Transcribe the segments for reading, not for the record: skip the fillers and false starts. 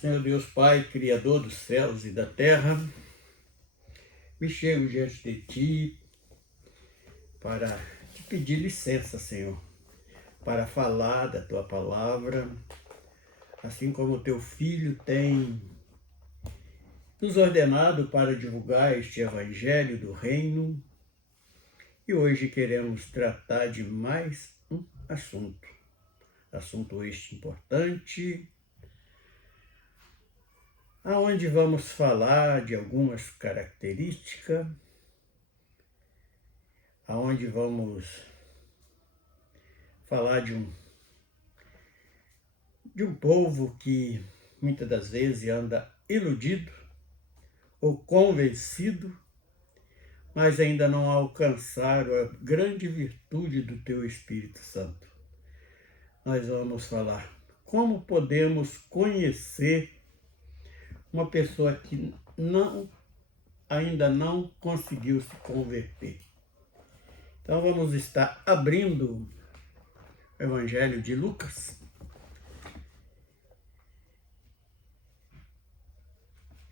Senhor Deus Pai, Criador dos céus e da terra, me chego diante de Ti para te pedir licença, Senhor, para falar da Tua palavra, assim como o Teu Filho tem nos ordenado para divulgar este Evangelho do Reino. E hoje queremos tratar de mais um assunto este importante, aonde vamos falar de algumas características, aonde vamos falar de um povo que muitas das vezes anda iludido ou convencido, mas ainda não alcançaram a grande virtude do Teu Espírito Santo. Nós vamos falar como podemos conhecer uma pessoa que ainda não conseguiu se converter. Então vamos estar abrindo o Evangelho de Lucas.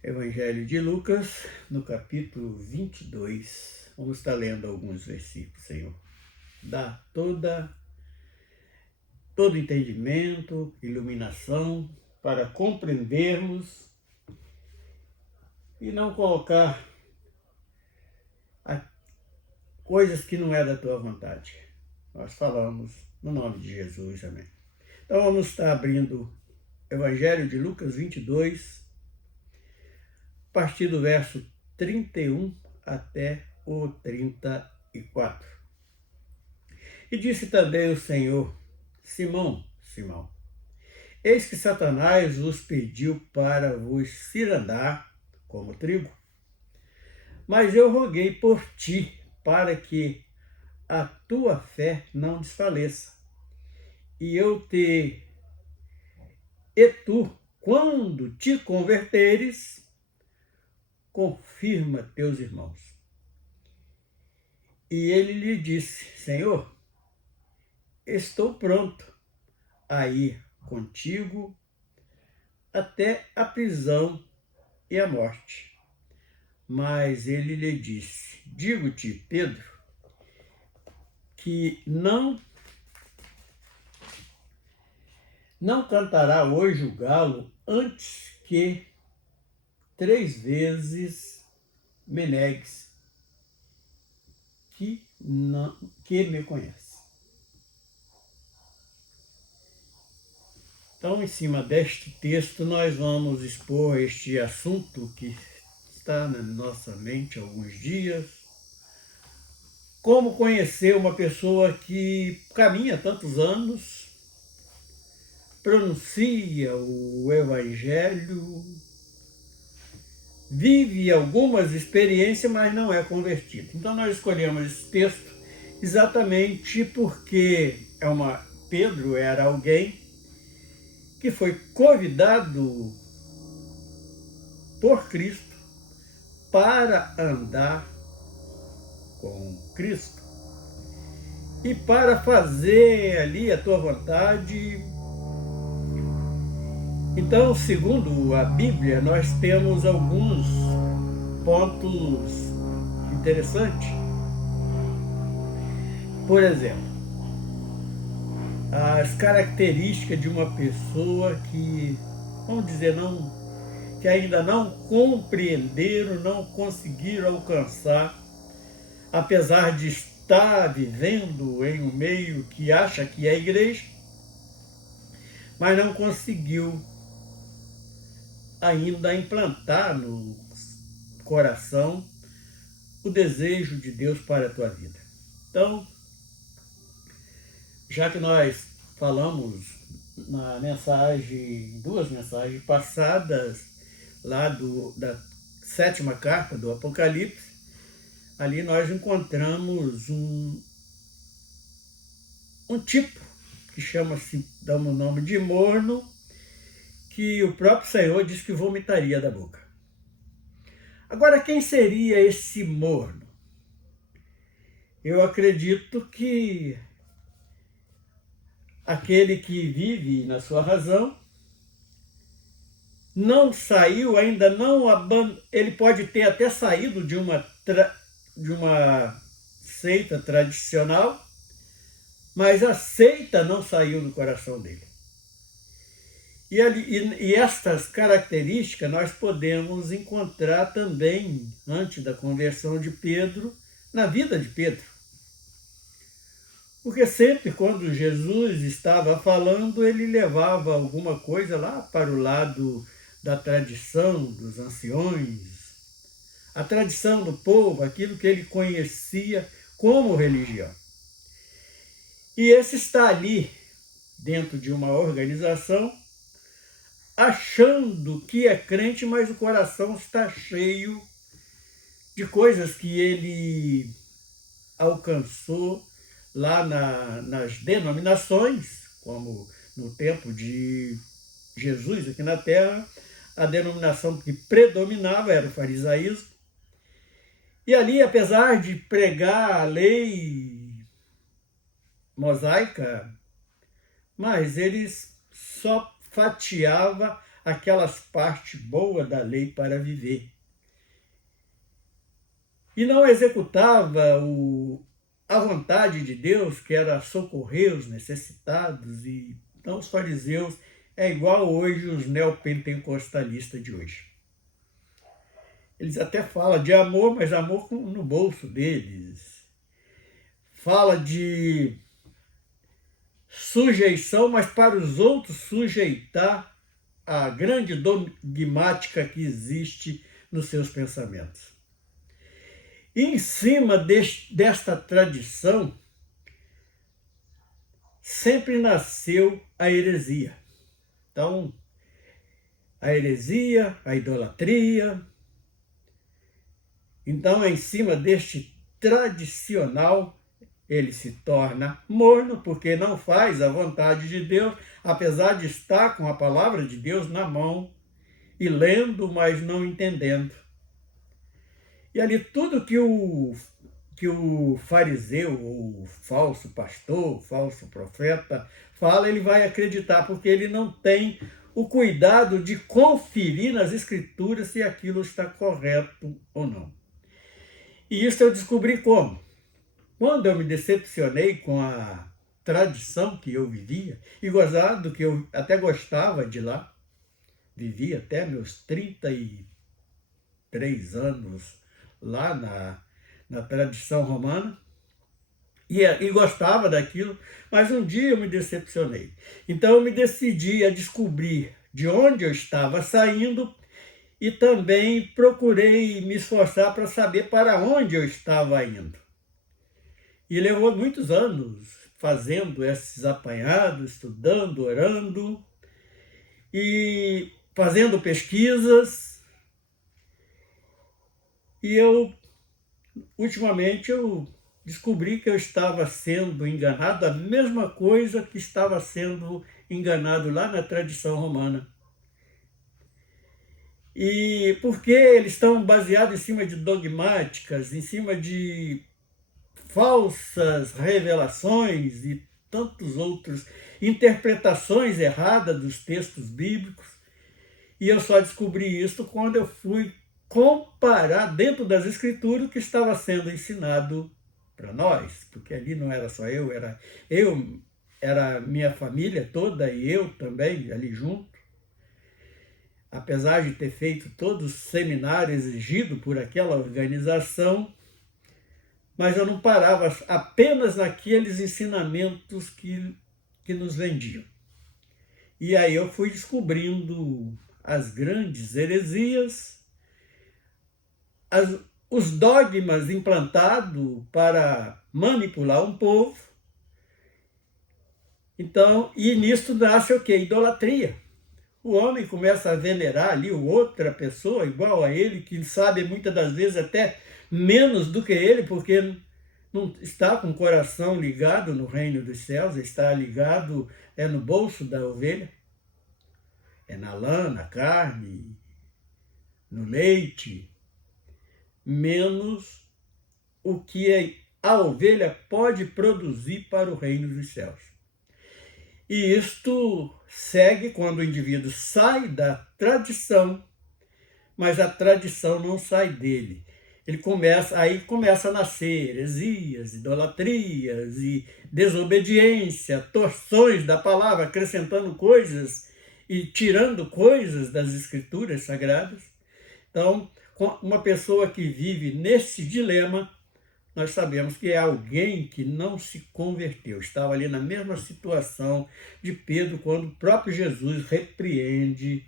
Evangelho de Lucas, no capítulo 22. Vamos estar lendo alguns versículos, Senhor. Dá todo entendimento, iluminação, para compreendermos e não colocar coisas que não é da Tua vontade. Nós falamos no nome de Jesus, amém. Então vamos estar abrindo o Evangelho de Lucas 22, a partir do verso 31 até o 34. E disse também o Senhor: Simão, Simão, eis que Satanás vos pediu para vos cirandar como trigo. Mas eu roguei por ti, para que a tua fé não desfaleça. E tu, quando te converteres, confirma teus irmãos. E ele lhe disse: Senhor, estou pronto a ir contigo até a prisão e a morte. Mas ele lhe disse: digo-te, Pedro, que não cantará hoje o galo antes que 3 vezes me negues que me conhece. Então, em cima deste texto, nós vamos expor este assunto que está na nossa mente há alguns dias. Como conhecer uma pessoa que caminha há tantos anos, pronuncia o Evangelho, vive algumas experiências, mas não é convertido. Então nós escolhemos esse texto exatamente porque Pedro era alguém que foi convidado por Cristo para andar com Cristo e para fazer ali a tua vontade. Então, segundo a Bíblia, nós temos alguns pontos interessantes. Por exemplo, as características de uma pessoa que, vamos dizer, que ainda não compreenderam, não conseguiram alcançar, apesar de estar vivendo em um meio que acha que é igreja, mas não conseguiu ainda implantar no coração o desejo de Deus para a tua vida. Então, já que nós falamos na duas mensagens passadas, lá da 7ª carta do Apocalipse, ali nós encontramos um tipo que damos o nome de morno, que o próprio Senhor disse que vomitaria da boca. Agora, quem seria esse morno? Eu acredito que aquele que vive na sua razão, não saiu, ainda não ele pode ter até saído de uma seita tradicional, mas a seita não saiu do coração dele. E estas características nós podemos encontrar também, antes da conversão de Pedro, na vida de Pedro. Porque sempre quando Jesus estava falando, ele levava alguma coisa lá para o lado da tradição dos anciões, a tradição do povo, aquilo que ele conhecia como religião. E esse está ali, dentro de uma organização, achando que é crente, mas o coração está cheio de coisas que ele alcançou lá nas denominações, como no tempo de Jesus aqui na Terra, a denominação que predominava era o farisaísmo. E ali, apesar de pregar a lei mosaica, mas eles só fatiava aquelas partes boas da lei para viver. E não executava a vontade de Deus, que era socorrer os necessitados. E então os fariseus é igual hoje os neopentecostalistas de hoje. Eles até falam de amor, mas amor no bolso deles. Fala de sujeição, mas para os outros sujeitar a grande dogmática que existe nos seus pensamentos. E em cima desta tradição, sempre nasceu a heresia. Então, a heresia, a idolatria. Então, em cima deste tradicional, ele se torna morno, porque não faz a vontade de Deus, apesar de estar com a palavra de Deus na mão e lendo, mas não entendendo. E ali tudo que o fariseu, o falso pastor, o falso profeta fala, ele vai acreditar, porque ele não tem o cuidado de conferir nas escrituras se aquilo está correto ou não. E isso eu descobri como? Quando eu me decepcionei com a tradição que eu vivia, e gozado que eu até gostava de lá, vivi até meus 33 anos lá na tradição romana, e gostava daquilo, mas um dia eu me decepcionei. Então eu me decidi a descobrir de onde eu estava saindo e também procurei me esforçar para saber para onde eu estava indo. E levou muitos anos fazendo esses apanhados, estudando, orando e fazendo pesquisas. E ultimamente, eu descobri que eu estava sendo enganado, a mesma coisa que estava sendo enganado lá na tradição romana. E porque eles estão baseados em cima de dogmáticas, em cima de falsas revelações e tantos outros interpretações erradas dos textos bíblicos. E eu só descobri isso quando eu fui comparar dentro das escrituras o que estava sendo ensinado para nós, porque ali não era só eu, era minha família toda e eu também ali junto. Apesar de ter feito todo o seminário exigido por aquela organização, mas eu não parava apenas naqueles ensinamentos que nos vendiam. E aí eu fui descobrindo as grandes heresias, os dogmas implantados para manipular um povo. Então, e nisso nasce o quê? Idolatria. O homem começa a venerar ali outra pessoa igual a ele, que sabe muitas das vezes até menos do que ele, porque não está com o coração ligado no reino dos céus, está ligado no bolso da ovelha, na lã, na carne, no leite, menos o que a ovelha pode produzir para o reino dos céus. E isto segue quando o indivíduo sai da tradição, mas a tradição não sai dele. Aí começa a nascer heresias, idolatrias e desobediência, torções da palavra, acrescentando coisas e tirando coisas das escrituras sagradas. Então, uma pessoa que vive nesse dilema, nós sabemos que é alguém que não se converteu. Estava ali na mesma situação de Pedro quando o próprio Jesus repreende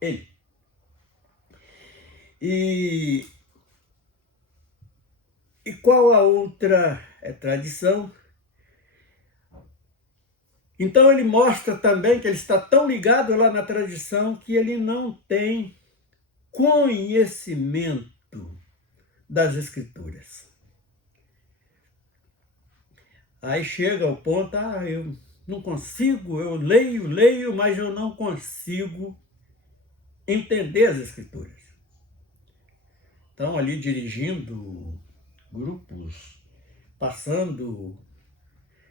ele. E qual a outra tradição? Então ele mostra também que ele está tão ligado lá na tradição que ele não tem conhecimento das Escrituras. Aí chega ao ponto, eu não consigo, eu leio, mas eu não consigo entender as Escrituras. Então ali dirigindo grupos, passando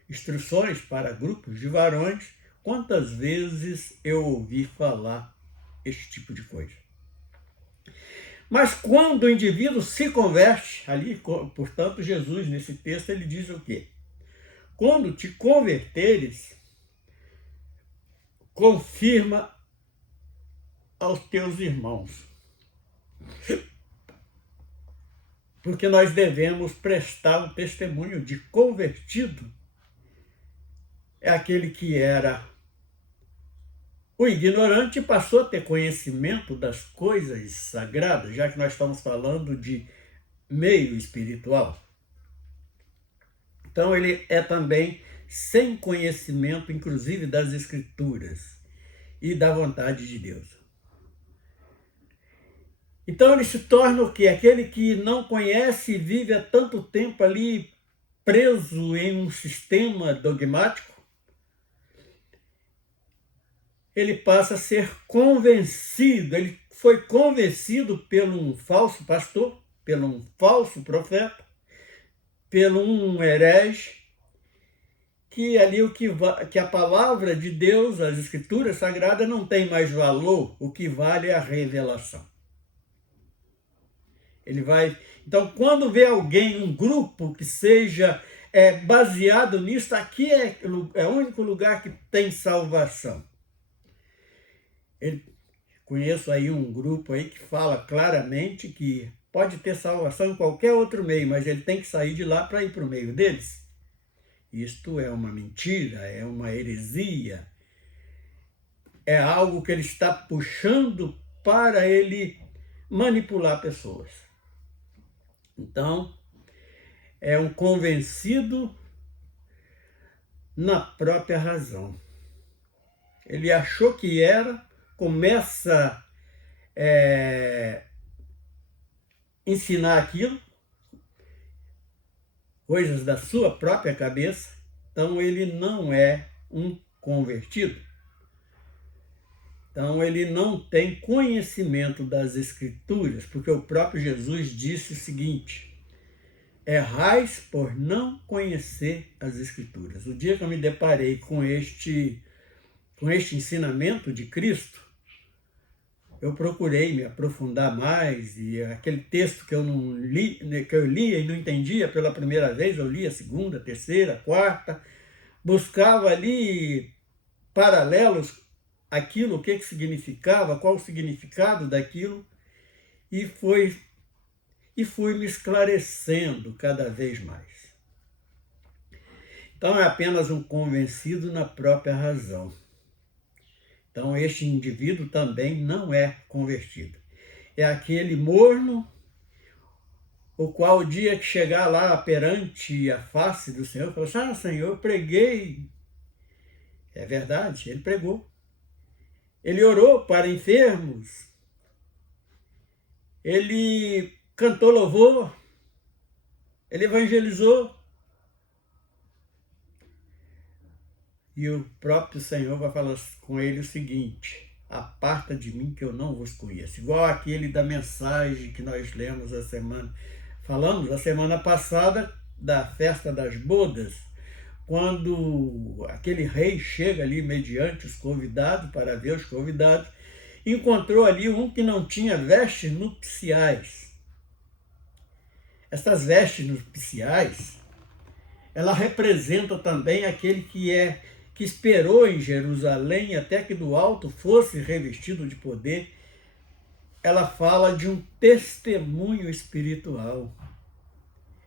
instruções para grupos de varões, quantas vezes eu ouvi falar esse tipo de coisa. Mas quando o indivíduo se converte, ali, portanto, Jesus, nesse texto, ele diz o quê? Quando te converteres, confirma aos teus irmãos. Porque nós devemos prestar um testemunho de convertido. É aquele que era o ignorante e passou a ter conhecimento das coisas sagradas, já que nós estamos falando de meio espiritual. Então ele é também sem conhecimento, inclusive das Escrituras e da vontade de Deus. Então ele se torna o quê? Aquele que não conhece e vive há tanto tempo ali preso em um sistema dogmático, ele passa a ser convencido, ele foi convencido pelo um falso pastor, pelo um falso profeta, pelo um herege, que ali que a palavra de Deus, as Escrituras Sagradas, não tem mais valor, o que vale é a revelação. Então, quando vê alguém, um grupo que seja baseado nisso, aqui é o único lugar que tem salvação. Conheço aí um grupo aí que fala claramente que pode ter salvação em qualquer outro meio, mas ele tem que sair de lá para ir para o meio deles. Isto é uma mentira, é uma heresia, é algo que ele está puxando para ele manipular pessoas. Então, é um convencido na própria razão. Ele achou que era, começa a ensinar aquilo, coisas da sua própria cabeça, então ele não é um convertido. Então ele não tem conhecimento das Escrituras, porque o próprio Jesus disse o seguinte: errais por não conhecer as Escrituras. O dia que eu me deparei com este ensinamento de Cristo, eu procurei me aprofundar mais, e aquele texto que eu não li, que eu lia e não entendia pela primeira vez, eu li a segunda, terceira, quarta, buscava ali paralelos, aquilo, o que significava, qual o significado daquilo, e fui me esclarecendo cada vez mais. Então é apenas um convencido na própria razão. Então este indivíduo também não é convertido. É aquele morno, o qual o dia que chegar lá perante a face do Senhor, fala assim: Senhor, eu preguei. É verdade, ele pregou. Ele orou para enfermos, ele cantou louvor, ele evangelizou. E o próprio Senhor vai falar com ele o seguinte: aparta de mim que eu não vos conheço. Igual aquele da mensagem que nós falamos a semana passada da festa das bodas, quando aquele rei chega ali mediante os convidados, para ver os convidados, encontrou ali um que não tinha vestes nupciais. Essas vestes nupciais, ela representa também aquele que esperou em Jerusalém até que do alto fosse revestido de poder. Ela fala de um testemunho espiritual.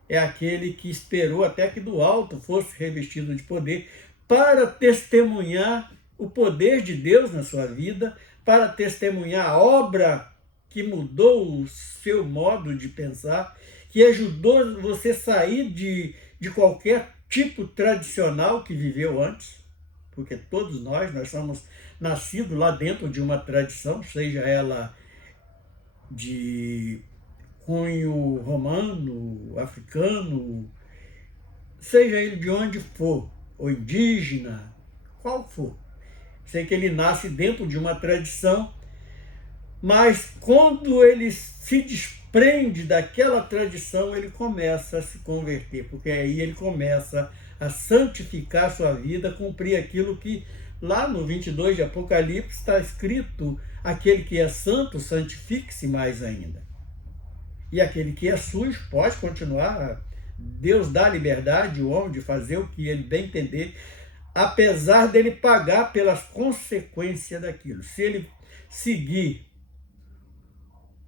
É aquele que esperou até que do alto fosse revestido de poder para testemunhar o poder de Deus na sua vida, para testemunhar a obra que mudou o seu modo de pensar, que ajudou você a sair de qualquer tipo tradicional que viveu antes, porque todos nós somos nascidos lá dentro de uma tradição, seja ela de cunho romano, africano, seja ele de onde for, ou indígena, qual for. Sei que ele nasce dentro de uma tradição, mas quando ele se desprende daquela tradição, ele começa a se converter, porque aí ele começa a santificar a sua vida, cumprir aquilo que lá no 22 de Apocalipse está escrito: aquele que é santo, santifique-se mais ainda. E aquele que é sujo pode continuar. Deus dá liberdade ao homem de fazer o que ele bem entender, apesar dele pagar pelas consequências daquilo. Se ele seguir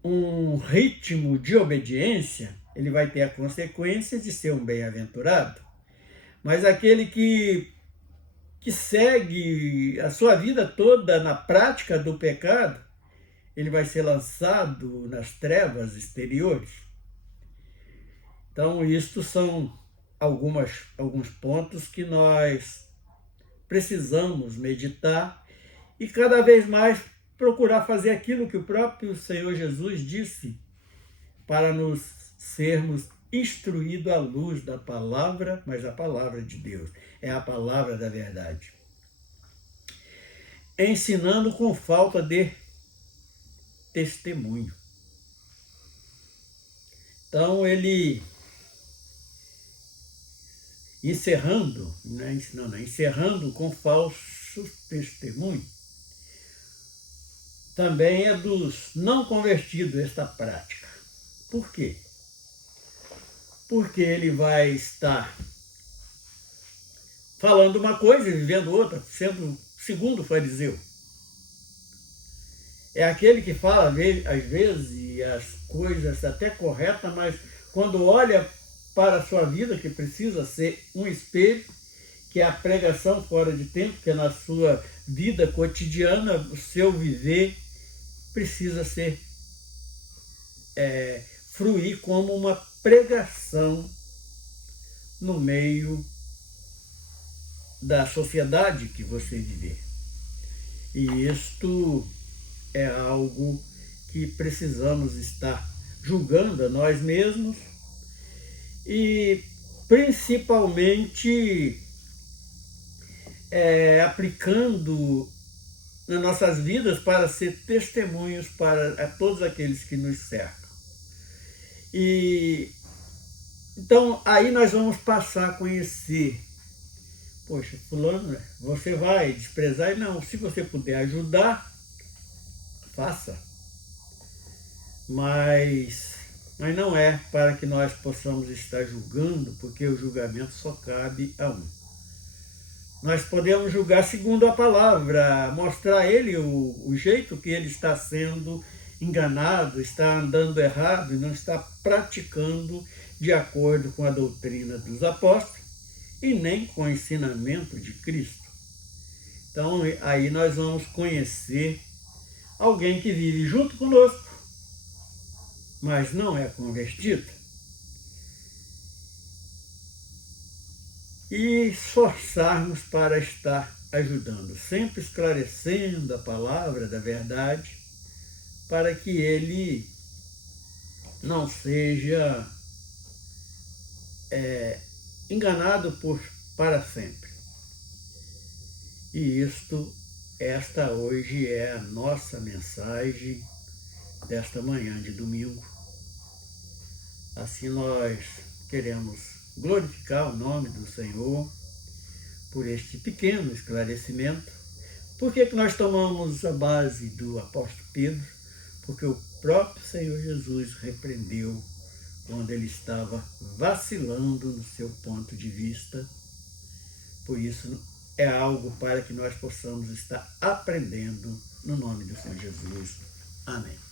um ritmo de obediência, ele vai ter a consequência de ser um bem-aventurado. Mas aquele que segue a sua vida toda na prática do pecado, ele vai ser lançado nas trevas exteriores. Então, isto são alguns pontos que nós precisamos meditar e cada vez mais procurar fazer aquilo que o próprio Senhor Jesus disse, para nos sermos instruídos à luz da palavra, mas a palavra de Deus é a palavra da verdade. Ensinando com falta de testemunho. Então ele, encerrando com falsos testemunhos, também é dos não convertidos esta prática. Por quê? Porque ele vai estar falando uma coisa e vivendo outra, sendo segundo o fariseu. É aquele que fala, às vezes, as coisas até corretas, mas quando olha para a sua vida, que precisa ser um espelho, que é a pregação fora de tempo, que é na sua vida cotidiana, o seu viver precisa ser, fruir como uma pregação no meio da sociedade que você viver. E isto é algo que precisamos estar julgando a nós mesmos e principalmente aplicando nas nossas vidas para ser testemunhos para todos aqueles que nos cercam. E então aí nós vamos passar a conhecer. Poxa, fulano, você vai desprezar? Não, se você puder ajudar, faça. Mas não é para que nós possamos estar julgando, porque o julgamento só cabe a um. Nós podemos julgar segundo a palavra, mostrar a ele o jeito que ele está sendo enganado, está andando errado e não está praticando de acordo com a doutrina dos apóstolos e nem com o ensinamento de Cristo. Então aí nós vamos conhecer alguém que vive junto conosco, mas não é convertido. E esforçarmos para estar ajudando, sempre esclarecendo a palavra da verdade, para que ele não seja enganado para sempre. E esta hoje é a nossa mensagem desta manhã de domingo. Assim nós queremos glorificar o nome do Senhor por este pequeno esclarecimento. Por que nós tomamos a base do apóstolo Pedro? Porque o próprio Senhor Jesus repreendeu quando ele estava vacilando no seu ponto de vista. Por isso, é algo para que nós possamos estar aprendendo no nome do Senhor Jesus. Amém.